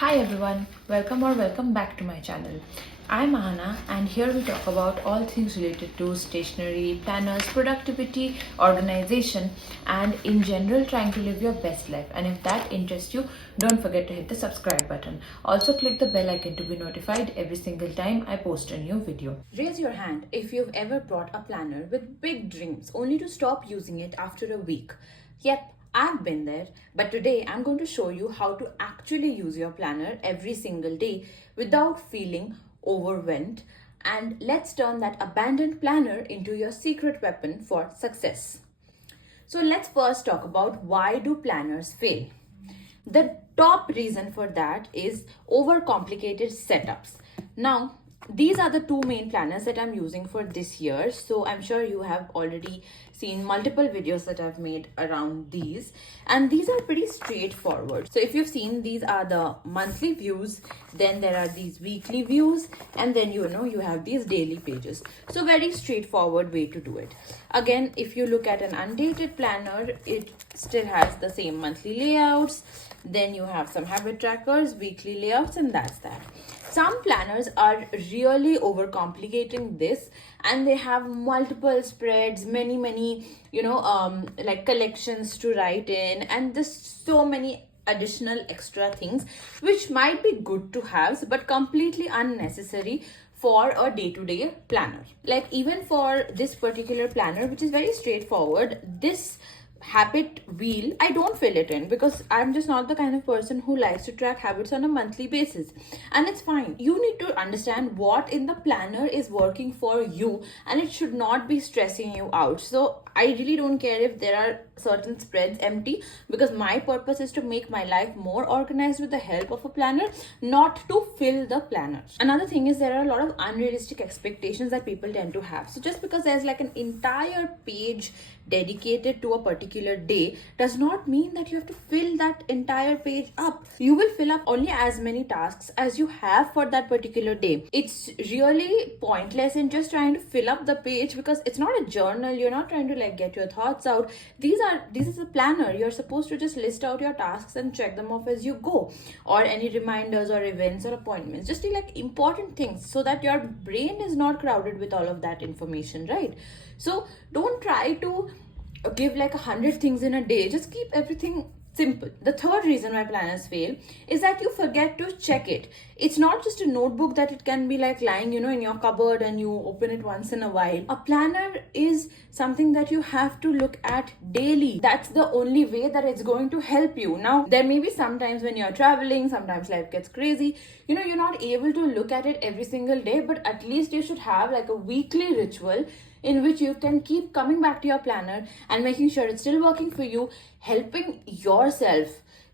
Hi everyone, welcome back to my channel. I'm Ahana and here we talk about all things related to stationery, planners, productivity, organization and in general trying to live your best life. And if that interests you, don't forget to hit the subscribe button. Also click the bell icon to be notified every single time I post a new video. Raise your hand if you've ever brought a planner with big dreams only to stop using it after a week. Yep, I've been there, but today I'm going to show you how to actually use your planner every single day without feeling overwhelmed. And let's turn that abandoned planner into your secret weapon for success. So let's first talk about why do planners fail. The top reason for that is overcomplicated setups. Now, these are the two main planners that I'm using for this year. So I'm sure you have already seen multiple videos that I've made around these. And these are pretty straightforward. So if you've seen, these are the monthly views, then there are these weekly views, and then you have these daily pages. So very straightforward way to do it. Again, if you look at an undated planner, it still has the same monthly layouts. Then you have some habit trackers, weekly layouts, and that's that. Some planners are really overcomplicating this and they have multiple spreads, many like collections to write in, and there's so many additional extra things which might be good to have but completely unnecessary for a day-to-day planner. Like even for this particular planner, which is very straightforward, this habit wheel, I don't fill it in because I'm just not the kind of person who likes to track habits on a monthly basis, and it's fine. You need to understand what in the planner is working for you and it should not be stressing you out. So I really don't care if there are certain spreads empty, because my purpose is to make my life more organized with the help of a planner, not to fill the planner. Another thing is there are a lot of unrealistic expectations that people tend to have. So just because there's like an entire page dedicated to a particular day does not mean that you have to fill that entire page up. You will fill up only as many tasks as you have for that particular day. It's really pointless in just trying to fill up the page, because it's not a journal. You're not trying to like get your thoughts out. This is a planner. You're supposed to just list out your tasks and check them off as you go, or any reminders or events or appointments, just like important things, so that your brain is not crowded with all of that information, right? So don't try to give like 100 things in a day. Just keep everything simple. The third reason why planners fail is that you forget to check it. It's not just a notebook that it can be like lying, in your cupboard and you open it once in a while. A planner is something that you have to look at daily. That's the only way that it's going to help you. Now, there may be sometimes when you're traveling, sometimes life gets crazy, you're not able to look at it every single day, but at least you should have like a weekly ritual in which you can keep coming back to your planner and making sure it's still working for you, helping yourself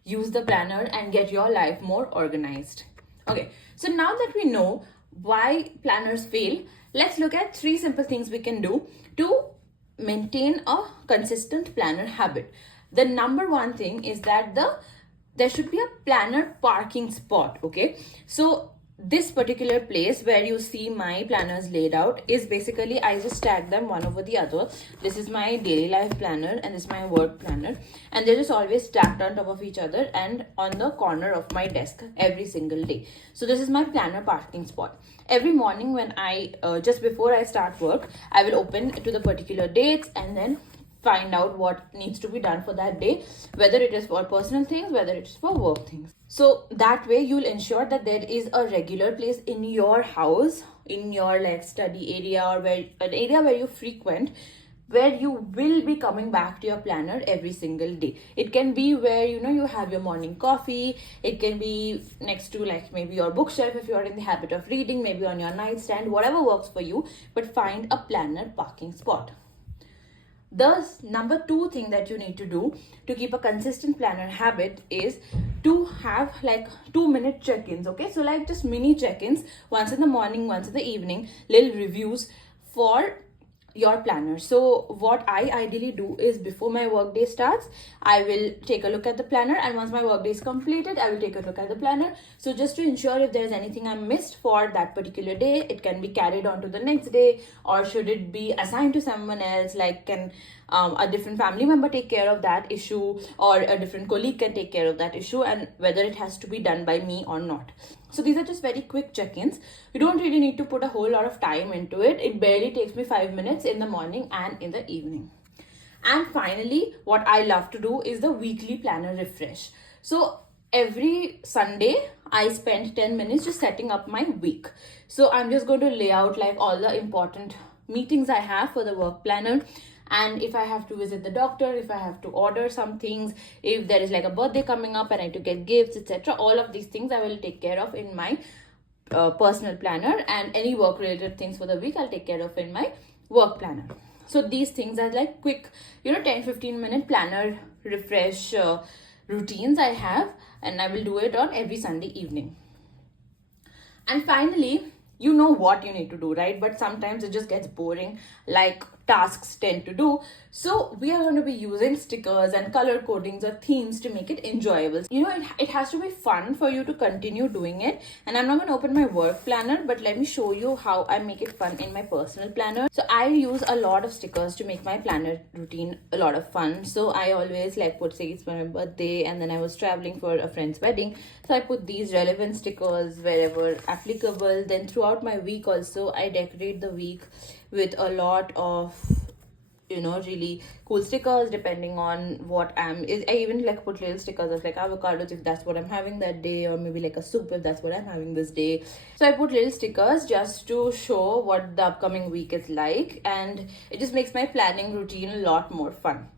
use the planner and get your life more organized. Okay, so now that we know why planners fail, let's look at 3 simple things we can do to maintain a consistent planner habit. The number one thing is that there should be a planner parking spot. Okay, so this particular place where you see my planners laid out is basically, I just stack them one over the other. This is my daily life planner and this is my work planner, and they're just always stacked on top of each other and on the corner of my desk every single day. So this is my planner parking spot. Every morning when I just before I start work, I will open to the particular dates and then find out what needs to be done for that day, whether it is for personal things, whether it is for work things. So that way you'll ensure that there is a regular place in your house, in your like study area, or an area where you frequent, where you will be coming back to your planner every single day. It can be where you have your morning coffee. It can be next to like maybe your bookshelf if you are in the habit of reading, maybe on your nightstand, whatever works for you, but find a planner parking spot. The number 2 thing that you need to do to keep a consistent planner habit is to have like 2-minute check-ins. Okay, so like just mini check-ins, once in the morning, once in the evening, little reviews for your planner. So what I ideally do is before my workday starts, I will take a look at the planner, and once my workday is completed, I will take a look at the planner. So just to ensure if there's anything I missed for that particular day, it can be carried on to the next day, or should it be assigned to someone else, like can a different family member take care of that issue, or a different colleague can take care of that issue, and whether it has to be done by me or not. So these are just very quick check-ins. You don't really need to put a whole lot of time into it. It barely takes me 5 minutes in the morning and in the evening. And finally, what I love to do is the weekly planner refresh. So every Sunday, I spend 10 minutes just setting up my week. So I'm just going to lay out like all the important meetings I have for the work planner, and if I have to visit the doctor, if I have to order some things, if there is like a birthday coming up and I need to get gifts, etc., all of these things I will take care of in my personal planner, and any work related things for the week I'll take care of in my work planner. So these things are like quick 10-15 minute planner refresh routines I have, and I will do it on every Sunday evening. And finally, you know what you need to do, right? But sometimes it just gets boring, like tasks tend to do. So we are going to be using stickers and color codings or themes to make it enjoyable. It has to be fun for you to continue doing it. And I'm not going to open my work planner, but let me show you how I make it fun in my personal planner. So I use a lot of stickers to make my planner routine a lot of fun. So I always like put, say it's my birthday and then I was traveling for a friend's wedding, so I put these relevant stickers wherever applicable. Then throughout my week also, I decorate the week with a lot of really cool stickers depending on what I even like put little stickers of like avocados if that's what I'm having that day, or maybe like a soup if that's what I'm having this day. So I put little stickers just to show what the upcoming week is like, and it just makes my planning routine a lot more fun.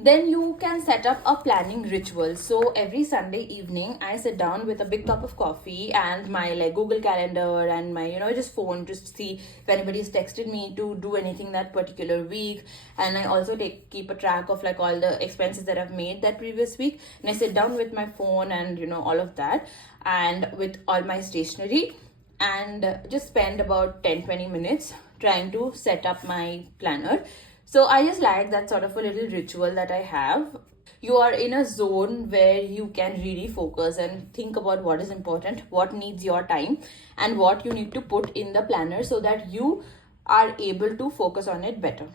Then you can set up a planning ritual. So every Sunday evening, I sit down with a big cup of coffee and my like Google Calendar and my just phone, just to see if anybody's texted me to do anything that particular week. And I also keep a track of like all the expenses that I've made that previous week. And I sit down with my phone and all of that, and with all my stationery, and just spend about 10-20 minutes trying to set up my planner. So I just like that sort of a little ritual that I have. You are in a zone where you can really focus and think about what is important, what needs your time, and what you need to put in the planner so that you are able to focus on it better.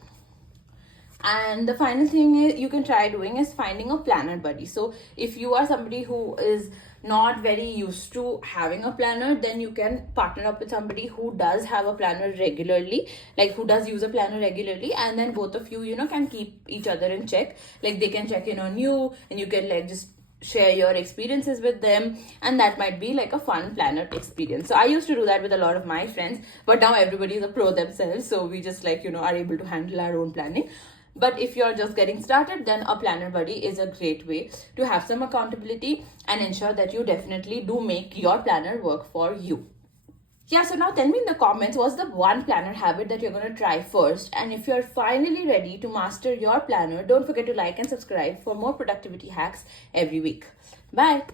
And the final thing you can try doing is finding a planner buddy. So if you are somebody who is not very used to having a planner, then you can partner up with somebody who does have a planner regularly, like who does use a planner regularly, and then both of you can keep each other in check. Like they can check in on you, and you can like just share your experiences with them, and that might be like a fun planner experience. So I used to do that with a lot of my friends, but now everybody is a pro themselves, so we just like are able to handle our own planning. But if you're just getting started, then a planner buddy is a great way to have some accountability and ensure that you definitely do make your planner work for you. Yeah, so now tell me in the comments, what's the one planner habit that you're going to try first? And if you're finally ready to master your planner, don't forget to like and subscribe for more productivity hacks every week. Bye.